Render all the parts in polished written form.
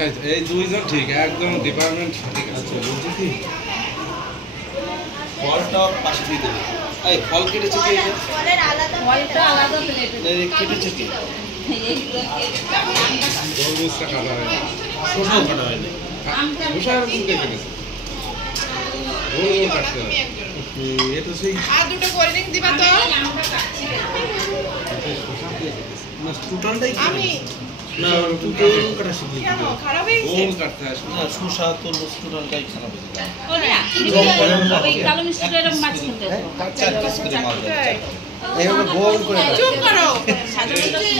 এই দুইজন ঠিক একদম ডিপার্টমেন্ট ঠিক আছে। বলছি কি ফলটা পাশে দিয়ে দেবে। এই ফল কেটেছে কি? ফলের আলাদা ফলটা আলাদা প্লেটে এই কেটেছে কি? তরমুজটা কাটা হয় না, শসাও কাটা হয় না। শসা আর ফুটে কেটেছে, গোল গোল কাটতে হবে। এটা সেই আর দুটো কোল্ড ড্রিঙ্ক দিবা তো। না টোটালটাই আমি না টোটাল কাটা শিখি কেন খারাপ হয়ে গেছে? গোল কাটতে হয় না, শসা তরমুজ টোটালটাই খারাপ হয়ে যায়। ওই কালো মিষ্টিটা এরকম মাঝখান থেকে চার পিস করে মাল দেয়। এইভাবে গোল করে চুপ করো।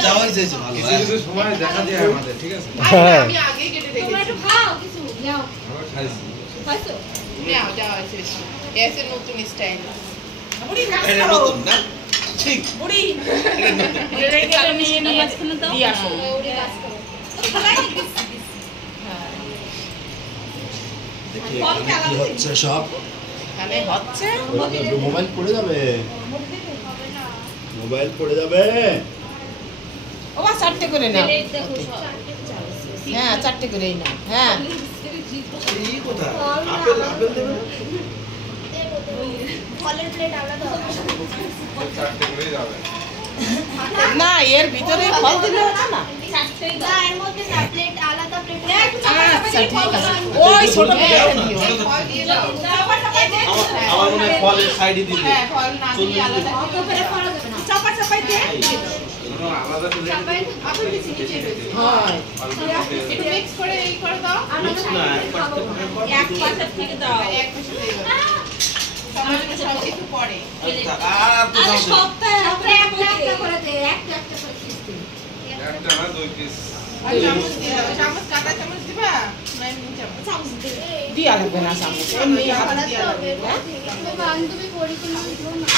যাওয়াই যাইছে ভালো। কিছু কিছু সময় দেখা যায় আমাদের, ঠিক আছে? আমি আগে কেটে রেখেছি। তোমরা একটু খাও কিছু নাও আমরা খাইছি। খাইছো নাও যাও এসে এসে নতুন স্টাইল। বুড়ি কাজ এটা করো। নতুন না? ঠিক। বুড়ি কালো মিষ্টিটা মাঝখানে দাও দিয়ে আসো। ওরে কাজ করো দেখি কি হচ্ছে সব। তাহলে হচ্ছে মোবাইল পড়ে যাবে, মোবাইল পড়ে যাবে। ও বা চারটে করে নাও। প্লেট দেখো হ্যাঁ চারটে করেই নাও। হ্যাঁ এই কোথায়? আপেল আপেল দেবে? ফলের প্লেট আলাদা চারটে করে যাবে। না এর ভিতরে ফল দিলে হতো না। না এর মধ্যে না প্লেট আলাদা প্লেট আচ্ছা ঠিক আছে। ওই ছোট প্লেটটা দিও। ফল দিয়ে দাও আমার মনে হয় ফলের সাইডে দিতে। হ্যাঁ ফল না দিয়ে আলাদা অত করে ফল দেবে না চাপা চাপাই দিয়ে কোনো আলাদা করে চাপাই আপনি নিচে নিচে হয় একটু একটু মিক্স করে এই করে দাও। আলাদা না এক পাশে থেকে দাও এক পাশে দিয়ে দাও। সবার জন্য সব কিছু পড়ে। আর তো দাও দে। তারপরে একটা একটা করে দে একটা একটা করে পিস দে একটা না দুই পিস। আর চামচ দিয়ে দাও। চামচ কাঁটা চামচ দিবা? না এমনি চামচ? চামচ দে দিয়া লাগবে না চামচ। এমনি হাত দিয়া লাগবে। বান্ধবী পরিকল্পনা দিও না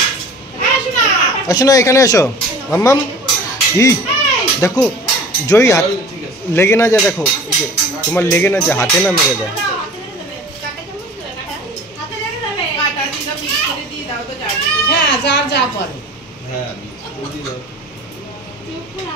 শোনা আসো না এখানে এসো মাম্মাম। ই দেখো জয়ী হাত ঠিক আছে। লেগে না যায়, দেখো এই যে তোমার লেগে না যায়, হাতে না মেরে যায়। হাতে লেগে যাবে কাঁটা দিয়ে দাও, মিক্স করে দিয়ে দাও তো যার হ্যাঁ যার যা পড়ে। হ্যাঁ, বলি দাও। চুপ করে